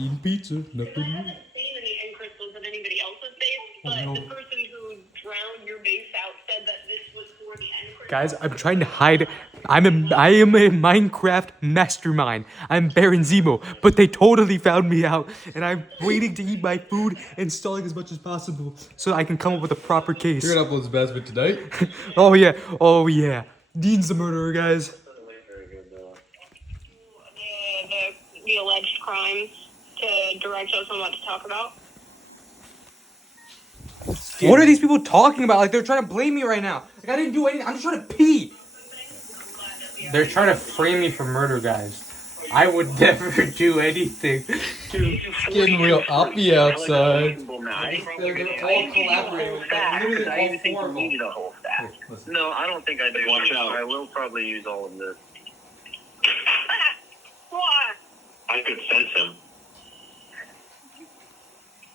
eating pizza, nothing I new. haven't seen any end crystals in anybody else's base, but the person who drowned your base out said that this was for the end crystal. Guys, I'm trying to hide. I am a Minecraft mastermind. I'm Baron Zemo, but they totally found me out, and I'm waiting to eat my food and stalling as much as possible so I can come up with a proper case. You're gonna upload this best bit tonight? Oh yeah. Dean's the murderer, guys. The alleged crimes to direct us on what to talk about. What are these people talking about? Like, they're trying to blame me right now. Like, I didn't do anything. I'm just trying to pee. They're trying to frame me for murder, guys. I would never do anything. It's getting real uppy outside. They're all collaborating. Literally all four of them. The whole staff. No, I don't think I do. Watch out. I will probably use all of this. What? I could sense him.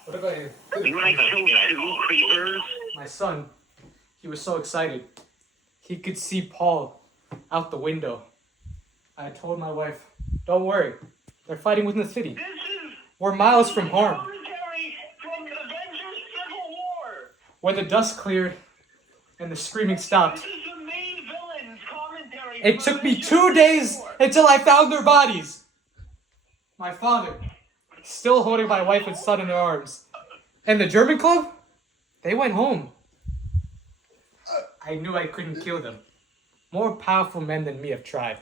What about you? You want to kill two creepers? My son, he was so excited. He could see Paul out the window. I told my wife, don't worry. They're fighting within the city. We're miles from harm. From the Avengers Civil War. When the dust cleared and the screaming stopped, This is the main villain's commentary. it took me 2 days until I found their bodies. My father, still holding my wife and son in their arms. And the German club, they went home. I knew I couldn't kill them. More powerful men than me have tried.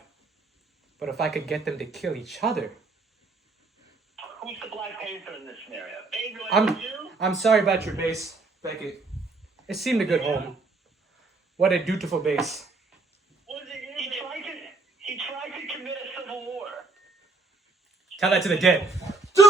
But if I could get them to kill each other... Who's the Black Panther in this scenario? I'm sorry about your base, Beckett. It seemed a good home. What a dutiful base. He tried to commit a civil war. Tell that to the dead. Are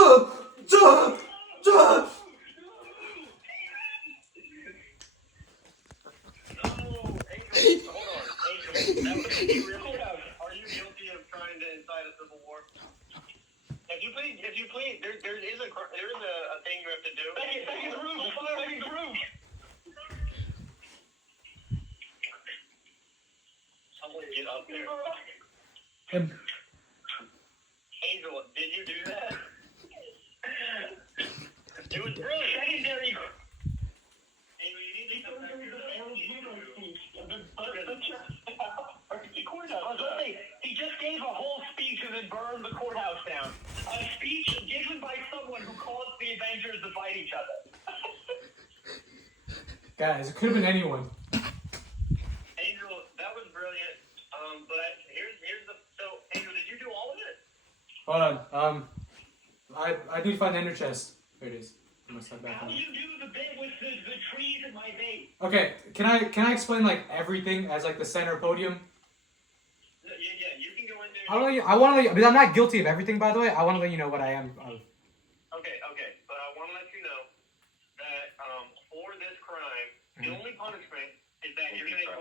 you guilty of trying to incite a civil war? If you plead, there is a thing you have to do. Second roof. Someone get up there. Angel, did you do that? It was really secondary. Angel, you need to come back to the he just gave a whole speech and then burned the courthouse down. A speech given by someone who caused the Avengers to fight each other. Guys, it could have been anyone. Angel, that was brilliant. But here's the Angel, did you do all of it? Hold on. I need to find the ender chest. There it is. I'm gonna step back How on. did you do the bit with the trees in my base? Okay, can I explain like everything as like the center podium? Yeah, you can go in there. I want to let you, but I'm not guilty of everything, by the way. I want to let you know what I am of. Okay, but I want to let you know that for this crime, the only punishment is that you're going to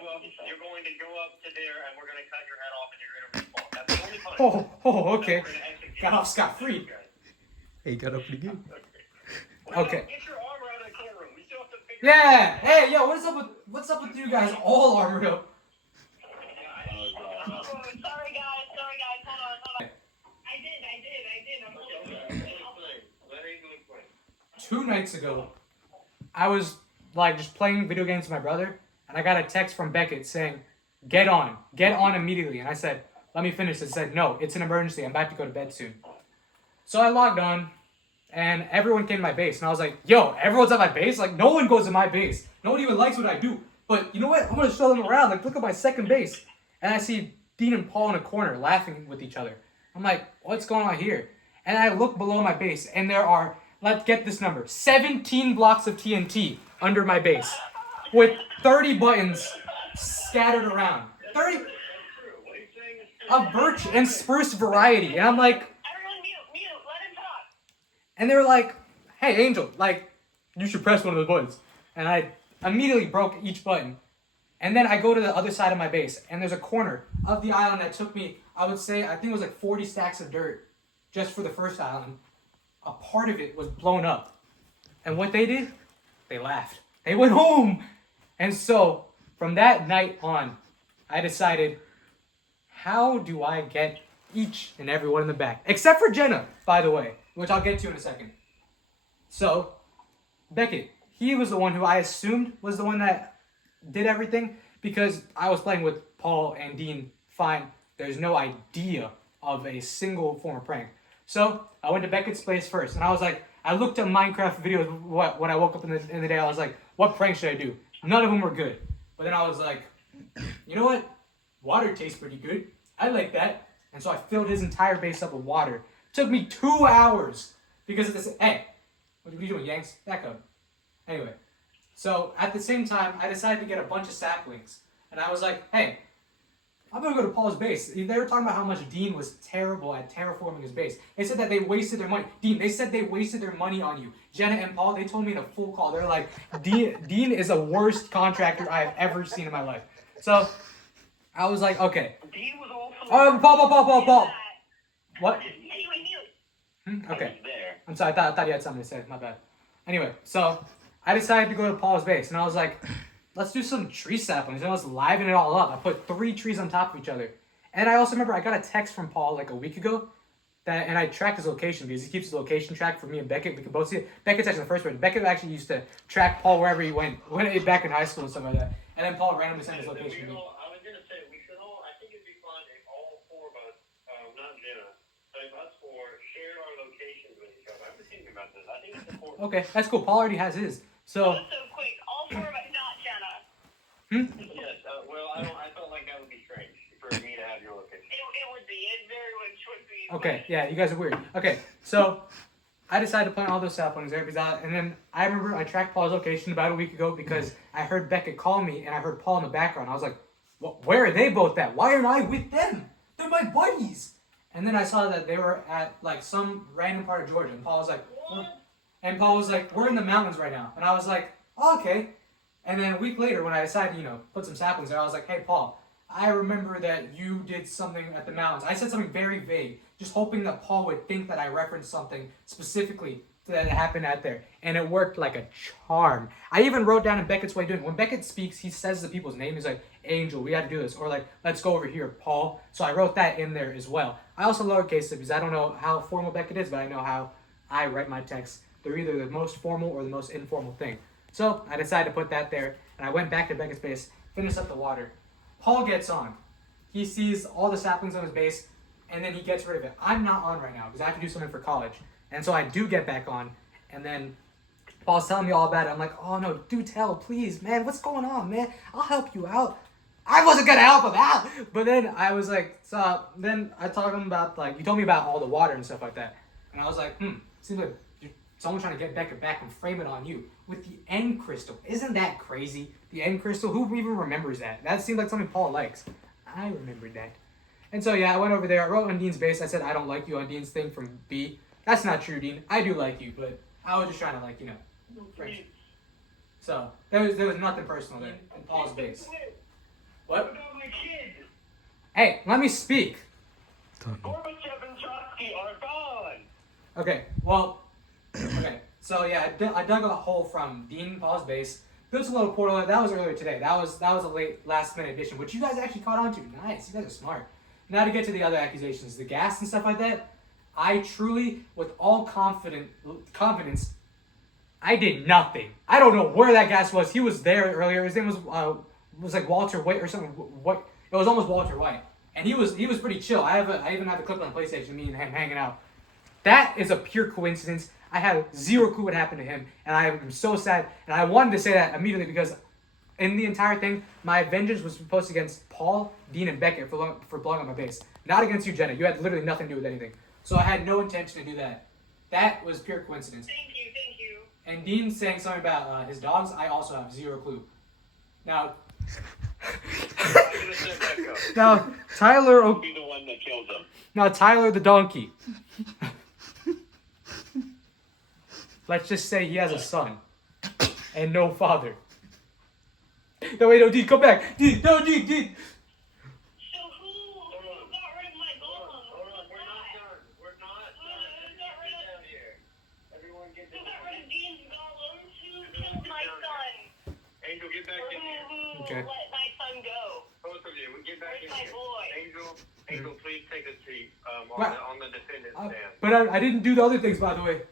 go up to there and we're going to cut your head off and you're going to respawn. That's the only punishment. Okay. We're gonna execute Got off scot-free. Hey, got up pretty good. Okay. Get your armor out of the courtroom. We still have to figure Yeah. Hey, yo, what's up with you guys all armored up? Sorry guys, hold on. I did. I'm holding. 2 nights ago, I was like just playing video games with my brother, and I got a text from Beckett saying, get on immediately. And I said, let me finish. It said, no, it's an emergency. I'm about to go to bed soon. So I logged on, and everyone came to my base, and I was like, yo, everyone's at my base? Like, no one goes to my base. No one even likes what I do. But you know what? I'm going to show them around. Like, look at my second base. And I see Dean and Paul in a corner laughing with each other. I'm like, what's going on here? And I look below my base, and there are, let's get this number, 17 blocks of TNT under my base with 30 buttons scattered around. 30 of birch and spruce variety. And I'm like, Everyone mute, let him talk. and they were like, hey, Angel, like, you should press one of those buttons. And I immediately broke each button. And then I go to the other side of my base, and there's a corner of the island that took me, I think it was like 40 stacks of dirt just for the first island. A part of it was blown up. And what they did? They laughed. They went home. And so, from that night on, I decided, how do I get each and every one in the back? Except for Jenna, by the way. which I'll get to in a second. So, Beckett, he was the one who I assumed was the one that did everything because I was playing with Paul and Dean fine. There's no idea of a single form of prank. So, I went to Beckett's place first, and I was like, I looked at Minecraft videos when I woke up in the day. I was like, what prank should I do? None of them were good. But then I was like, you know what? Water tastes pretty good. I like that. And so I filled his entire base up with water. It took me 2 hours because of this. Hey, what are you doing, Yanks? Back up. Anyway, so at the same time, I decided to get a bunch of saplings. And I was like, hey, I'm going to go to Paul's base. They were talking about how much Dean was terrible at terraforming his base. They said that they wasted their money. Dean, they said they wasted their money on you. Jenna and Paul, they told me in a full call. They're like, Dean is the worst contractor I have ever seen in my life. So I was like, okay. Dean was also. Paul. What? Anyway, Okay. There. I'm sorry, I thought you had something to say. My bad. Anyway, so I decided to go to Paul's base, and I was like, let's do some tree saplings, and let's liven it all up. I put 3 trees on top of each other. And I also remember I got a text from Paul like a week ago, and I tracked his location because he keeps his location track for me and Beckett. We could both see it. Beckett's actually the first one. Beckett actually used to track Paul wherever he went back in high school and stuff like that. And then Paul randomly sent his location to me. I was gonna say we should all. I think it'd be fun if all 4 of us, not Jenna, but if us 4 share our locations with each other. I've been thinking about this. I think it's important. Okay, that's cool. Paul already has his. So. so quick. All 4 of us, not Jenna. Yes. Well, I felt like that would be strange for me to have your location. It would be. It very much would be. Okay, yeah, you guys are weird. Okay, so I decided to plant all those saplings there and then I remember I tracked Paul's location about a week ago because I heard Beckett call me and I heard Paul in the background. I was like, well, where are they both at? Why aren't I with them? They're my buddies. And then I saw that they were at like some random part of Georgia, and Paul was like, we're in the mountains right now. And I was like, oh, okay. And then a week later, when I decided, put some saplings there, I was like, hey, Paul, I remember that you did something at the mountains. I said something very vague, just hoping that Paul would think that I referenced something specifically that happened out there. And it worked like a charm. I even wrote down in Beckett's way of doing it. When Beckett speaks, he says the people's name. He's like, Angel, we got to do this. Or like, let's go over here, Paul. So I wrote that in there as well. I also lowercase it because I don't know how formal Beckett is, but I know how I write my texts. They're either the most formal or the most informal thing. So I decided to put that there, and I went back to Beckett's base, finished up the water. Paul gets on. He sees all the saplings on his base, and then he gets rid of it. I'm not on right now because I have to do something for college. And so I do get back on, and then Paul's telling me all about it. I'm like, oh no, do tell, please, man. What's going on, man? I'll help you out. I wasn't going to help him out. But then I was like, so then I talked to him about, like, you told me about all the water and stuff like that. And I was like, seems like someone's trying to get Beckett back and frame it on you with the end crystal. Isn't that crazy? The end crystal? Who even remembers that? That seems like something Paul likes. I remembered that. And so, yeah, I went over there. I wrote on Dean's base. I said, I don't like you on Dean's thing from B. That's not true, Dean. I do like you, but I was just trying to, like, friendship. So, there was nothing personal there in Paul's base. What? What about my kids? Hey, let me speak. Gorbachev and Trotsky are gone. Okay, well, so yeah, I dug a hole from Dean and Paul's base, built a little portal. That was earlier today. That was a late last minute addition, which you guys actually caught on to. Nice, you guys are smart. Now to get to the other accusations, the gas and stuff like that. I truly, with all confidence, I did nothing. I don't know where that gas was. He was there earlier. His name was like Walter White or something. What? It was almost Walter White, and he was pretty chill. I even have a clip on PlayStation of me and him hanging out. That is a pure coincidence. I had zero clue what happened to him, and I am so sad. And I wanted to say that immediately because in the entire thing, my vengeance was supposed against Paul, Dean, and Beckett for blowing up my base. Not against you, Jenna. You had literally nothing to do with anything. So I had no intention to do that. That was pure coincidence. Thank you. And Dean saying something about his dogs, I also have zero clue. Now, Tyler... I'll be the one that kills them. Now, Tyler the donkey. Let's just say he has a son and no father. No, wait, no, Dean, come back. Dean. So who got rid of my golem? Hold on, we're not done. We're not done. Who got rid of Down here. Everyone get Who down. got rid of Dean's golem? Who killed my son? Angel, get back in here. Who Okay. let my son go? Both of you, we get back Where's in my here. boy? Angel, please take a seat What? on the defendant's stand. But But I didn't do the other things, by the way.